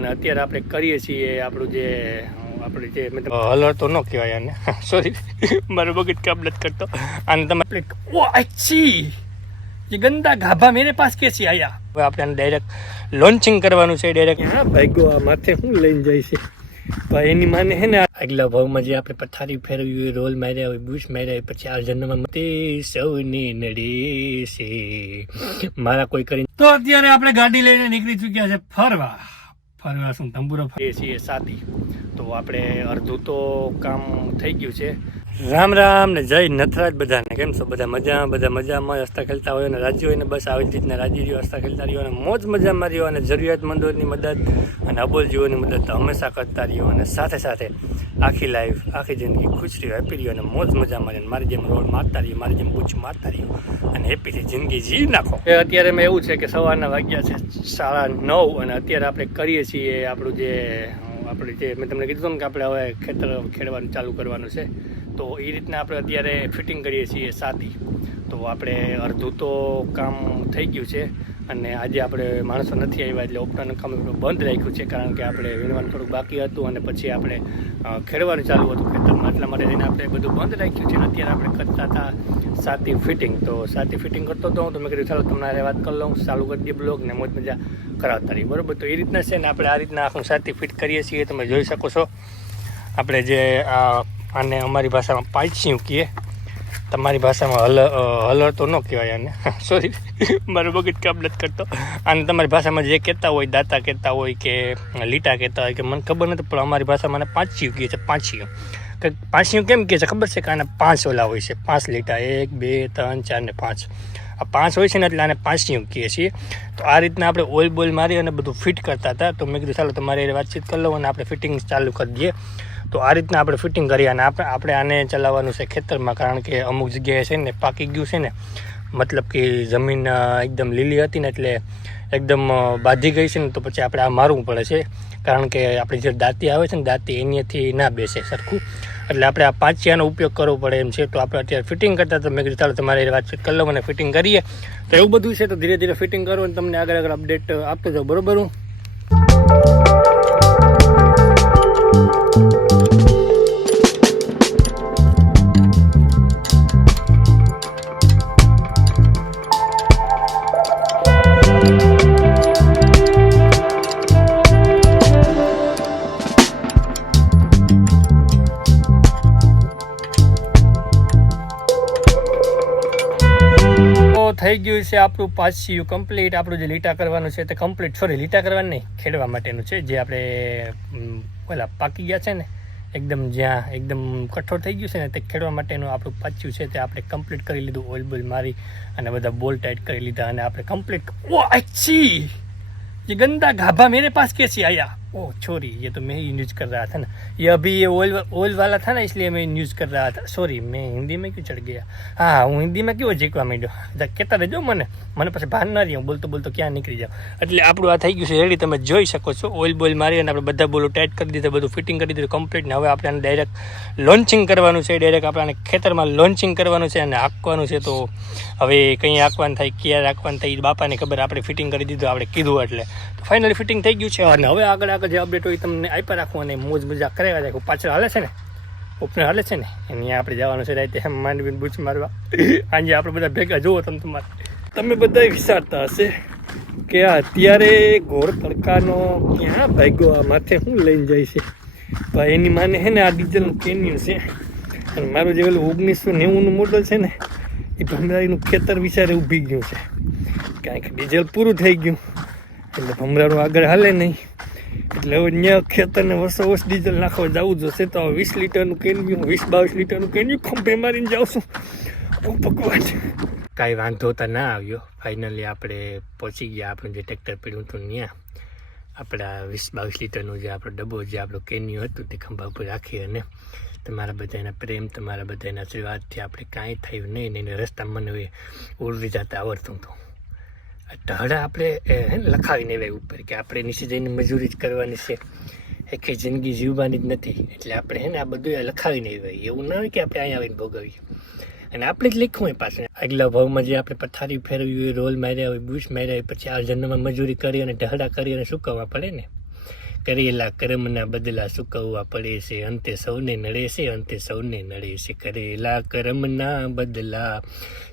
અને અત્યારે આપણે કરીએ છીએ આપણું જે મતલબ હલર તો ન કહેવાય આને, સોરી મારો મગજ કામ નથી કરતો અને તમે ઓ અચ્છી ये गंदा घाबा मेरे पास कैसे आया। હવે આપણે ડાયરેક્ટ લોન્ચિંગ કરવાનું છે ડાયરેક્ટ। હા ભાઈગો આ માથે શું લઈને જાય છે ભાઈ, એની માને હે ને આગલા ભાવમાં જે આપણે પથારી ફેરવી હોય, રોલ માર્યા હોય, બુશ માર્યા હોય, પછી આ જન્મમાં તે સૌને નડે છે મારા કોઈ કરી। તો અત્યારે આપણે ગાડી લઈને નીકળી ચૂક્યા છે ફરવા શું તંબુરો ફરીએ છીએ સાથી। તો આપણે અડધું તો કામ થઈ ગયું છે। રામ રામ ને જય નથરાજ બધાને, કેમ છો બધા? બધા મજામાં હસતા ખેલતા હોય અને રાજી હોય ને બસ આવી જ રીતના રાજી રહ્યો, હસતા ખેલતા રહ્યો અને મોજ મજામાં રહ્યો અને જરૂરિયાતમંદોની મદદ અને અબોલ જીવોની મદદ તો હંમેશા કરતા રહ્યો અને સાથે સાથે આખી લાઈફ આખી જિંદગી ખુશ રહ્યો, હેપી રહ્યો અને મોજ મજામાં રહ્યો, મારી જેમ રોડ મારતા રહ્યો, મારી જેમ બૂચ મારતા રહ્યો અને હેપીથી જિંદગી જીવી નાખો। અત્યારે મેં એવું છે કે સવારના વાગ્યા છે 9:30 અને અત્યારે આપણે કરીએ છીએ આપણું જે મેં તમને કીધું કે આપણે હવે ખેતર ખેડવાનું ચાલુ કરવાનું છે। તો એ રીતના આપણે અત્યારે ફિટિંગ કરીએ છીએ સાથી। તો આપણે અડધું તો કામ થઈ ગયું છે અને આજે આપણે માણસો નથી આવ્યા એટલે ઓપનરનું કામ બંધ રાખ્યું છે, કારણ કે આપણે વીણવાનું થોડુંક બાકી હતું અને પછી આપણે ખેડવાનું ચાલુ હતું ખેતરમાં, એટલા માટે એને આપણે બધું બંધ રાખ્યું છે। અને અત્યારે આપણે કરતા હતા સાથી ફિટિંગ। તો સાથી ફિટિંગ કરતો હતો હું, તો મેં કીધું ચાલો તમારે વાત કરી લઉં, ચાલુ કરી દઈએ બ્લોગ ને મોજ મજા કરાવતા રહીએ, બરાબર? તો એ રીતના છે ને આપણે આ રીતના આખું સાથી ફિટ કરીએ છીએ, તમે જોઈ શકો છો। આપણે જે આને અમારી ભાષામાં પાઇચ્યું કહીએ, તમારી ભાષામાં હલર તો ન કહેવાય આને, સોરી મારો મગજ કામ નથી કરતો। આને તમારી ભાષામાં જે કહેતા હોય, દાતા કહેતા હોય કે લીટા કહેતા હોય કે મને ખબર નથી, પણ અમારી ભાષામાં આને પાંચિયું કહે છે। પાંચિયું કેમ કહે છે ખબર છે કે આને 5 ઓલા હોય છે, 5 લીટા, 1 2 3 4 ને 5, આ 5 હોય છે ને એટલે આને પાંચિયું કહીએ છીએ। તો આ રીતના આપણે ઓઇલ બોઇલ મારી અને બધું ફિટ કરતા હતા। તો મેં કીધું ચાલો તમારી વાતચીત કરી લઉં અને આપણે ફિટિંગ ચાલુ કરી દઈએ। તો આ રીતના આપણે ફિટિંગ કરીએ અને આપણે આને ચલાવવાનું છે ખેતરમાં, કારણ કે અમુક જગ્યાએ છે ને પાકી ગયું છે ને, મતલબ કે જમીન એકદમ લીલી હતી ને એટલે એકદમ બાંધી ગઈ છે ને, તો પછી આપણે આ મારવું પડે છે, કારણ કે આપણી જે દાંતી આવે છે ને દાંતી એનાથી ના બેસે સરખું, એટલે આપણે આ પાંચિયાનો ઉપયોગ કરવો પડે એમ છે। તો આપણે અત્યારે ફિટિંગ કરતા તો મેં કીધું ચાલો તમારી વાતચીત કરી લઉં અને ફિટિંગ કરીએ। તો એવું બધું છે, તો ધીરે ધીરે ફિટિંગ કરો અને તમને આગળ અપડેટ આપતો જાઉં, બરોબર? હું થઈ ગયું છે આપણું પાછું કમ્પ્લીટ। આપણું જે લીટા કરવાનું છે તે કમ્પ્લીટ, સોરી લીટા કરવાનું નહીં, ખેડવા માટેનું છે, જે આપણે પેલા પાકી ગયા છે ને એકદમ, જ્યાં એકદમ કઠોર થઈ ગયું છે ને તે ખેડવા માટેનું આપણું પાછું છે તે આપણે કમ્પ્લીટ કરી લીધું, ઓઇલ બોઇલ મારી અને બધા બોલ ટાઈટ કરી લીધા અને આપણે કમ્પ્લીટ। ઓ अच्छी ये गंदा घाबा मेरे पास कैसे आया। ओह छोरी, ये तो मैं ही यूज कर रहा था ना, ये अभी ये ऑयल वाला था ना, इसलिए मैं यूज कर रहा था। सॉरी, मैं हिंदी में क्यों चढ़ गया? हाँ, હું હિન્દીમાં કેવો શીખવા માંડ્યો, કહેતા રહેજો મને પછી ભાન ના રહી, હું બોલતો ક્યાં નીકળી જાઉં। એટલે આપણું આ થઈ ગયું છે રેડી, તમે જોઈ શકો છો। ઓઇલ બોઇલ મારી અને આપણે બધા બોલો ટાઈટ કરી દીધા, બધું ફિટિંગ કરી દીધું કમ્પ્લીટ ને હવે આપણે આને ડાયરેક્ટ લોન્ચિંગ કરવાનું છે, ડાયરેક્ટ આપણે ખેતરમાં લોન્ચિંગ કરવાનું છે અને હાંકવાનું છે। તો હવે કંઈ હાંકવાનું થાય, ક્યારે હાંકવાનું થાય બાપાને ખબર, આપણે ફિટિંગ કરી દીધું, આપણે કીધું એટલે ફાઇનલી ફિટિંગ થઈ ગયું છે। અને હવે આગળ જે અપડેટ હોય તમને આપ્યા રાખવું અને મોજ મજા કરાવ્યા રાખવું। પાછળ હાલે છે ને, ઓપનર હાલે છે ને, અહીંયા આપણે જવાનું છે રાતે માંડવીને બૂચ મારવા। આજે આપણે બધા ભેગા જુઓ, તમે બધા વિચારતા હશે કે અત્યારે ઘોર તડકાનો ક્યાં ભાગ્યો આ માથે શું લઈને જાય છે ભાઈ, એની માને છે ને આ ડીઝલનું કેન્યન છે અને મારું જે પેલું 1990નું મોડલ છે ને એ ભમરાઈનું ખેતર વિચારે ઊભી ગયું છે, કારણ કે ડીઝલ પૂરું થઈ ગયું એટલે ભમરાનું આગળ હાલે નહીં, એટલે હવે ત્યાં ખેતરને વર્ષો ડીઝલ નાખવા જવું જોશે। તો 20 લીટરનું કેન્યુ, 20-22 લીટરનું કેન્યુ ખંભે મારીને જાઉં છું। ભગવાન, કાંઈ વાંધો તો ના આવ્યો, ફાઇનલી આપણે પહોંચી ગયા। આપણું જે ટ્રેક્ટર પડ્યું હતું ત્યાં આપણા 20-22 લીટરનું જે આપણો ડબ્બો, જે આપણું કેન્યુ હતું તે ખંભા ઉપર રાખી અને તમારા બધાના પ્રેમ, તમારા બધાના આશીર્વાદથી આપણે કાંઈ થયું નહીં ને રસ્તામાં મને ઉડવી જતા આવડતું હતું। ઢળા આપણે લખાવીને આવ્યા ઉપર કે આપણે નીચે જઈને મજૂરી જ કરવાની છે, આખી જિંદગી જીવવાની જ નથી, એટલે આપણે આ બધું લખાવીને આવ્યા। એવું ના હોય કે આપણે અહીંયા આવીને ભોગવીએ અને આપણે જ લખવું હોય પાછળ। આગલા ભાવમાં જે આપણે પથારી ફેરવી હોય, રોલ માર્યા હોય, બુશ માર્યા હોય, પછી આ જન્મમાં મજૂરી કરી અને ઢહડા કરી અને સુકવવા પડે ને, કરેલા કર્મના બદલા ચૂકવવા પડે છે, અંતે સૌને નડે છે, અંતે સૌને નડે છે. કરેલા કર્મના બદલા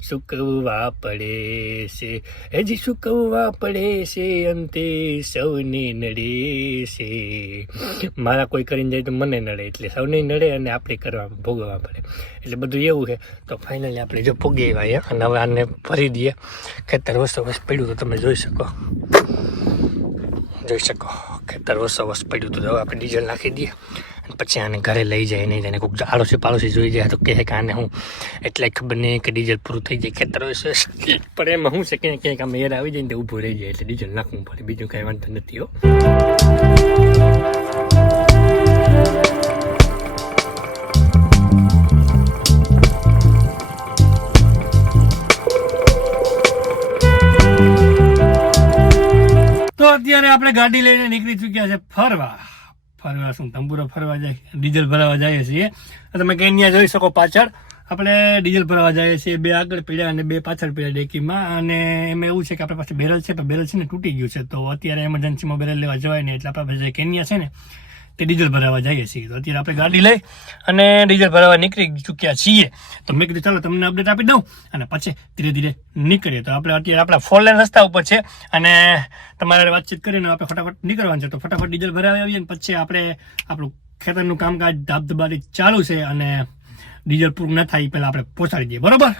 ચૂકવવા પડે છે, હજી ચૂકવવા પડે છે, અંતે સૌને નડે છે. મારા કોઈ કરીને જાય તો મને નડે, એટલે સૌને નડે અને આપણે કરવા ભોગવવા પડે, એટલે બધું એવું છે. તો ફાઇનલી આપણે જો ભોગી આવ્યા અને હવે આને ભરી દઈએ. ખેતર વસ્તુ પડ્યું તો તમે જોઈ શકો ખેતર વસ્તુ પડ્યું તો હવે આપણે ડીઝલ નાખી દઈએ અને પછી આને ઘરે લઈ જાય નહીં જાય. કોઈક આડોશી પાડોશી જોઈ જાય તો કહે કે આને હું એટલે ખબર નહીં કે ડીઝલ પૂરું થઈ જાય ખેતર પણ એમાં શું છે ક્યાંક આમ એર આવી જાય ને ઊભું રહી જાય એટલે ડીઝલ નાખવું પડે, બીજું કાંઈ વાંધો નથી હો. તો અત્યારે આપણે ગાડી લઈને નીકળી ચૂક્યા છે ફરવા શું તંબુરો ફરવા જાય, ડીઝલ ભરાવા જઈએ છીએ. તમે કેન્યા જોઈ શકો પાછળ આપણે ડીઝલ ભરાવા જઈએ છીએ. 2 આગળ પડ્યા અને 2 પાછળ પડ્યા ડેકીમાં. અને એમાં એવું છે કે આપણી પાસે બેરલ છે પણ બેરલ છે ને તૂટી ગયું છે, તો અત્યારે એમરજન્સીમાં બેરલ લેવા જવાય નહીં, એટલે આપણે જે કેન્યા છે ને તે ડીઝલ ભરાવા જઈએ છીએ. તો અત્યારે આપણે ગાડી લઈ અને ડીઝલ ભરાવા નીકળી ચૂક્યા છીએ. તો મેં કીધું ચાલો તમને અપડેટ આપી દઉં અને પછી ધીરે ધીરે નીકળીએ. તો આપણે અત્યારે આપણા 4 લેન રસ્તા ઉપર છે અને તમારે વાતચીત કરીને આપણે ફટાફટ નીકળવાનું છે. તો ફટાફટ ડીઝલ ભરાવી આવીએ અને પછી આપણે આપણું ખેતરનું કામકાજ ધાબધબાથી ચાલુ છે અને ડીઝલ પૂરું ન થાય પહેલાં આપણે પહોંચાડી દઈએ, બરોબર.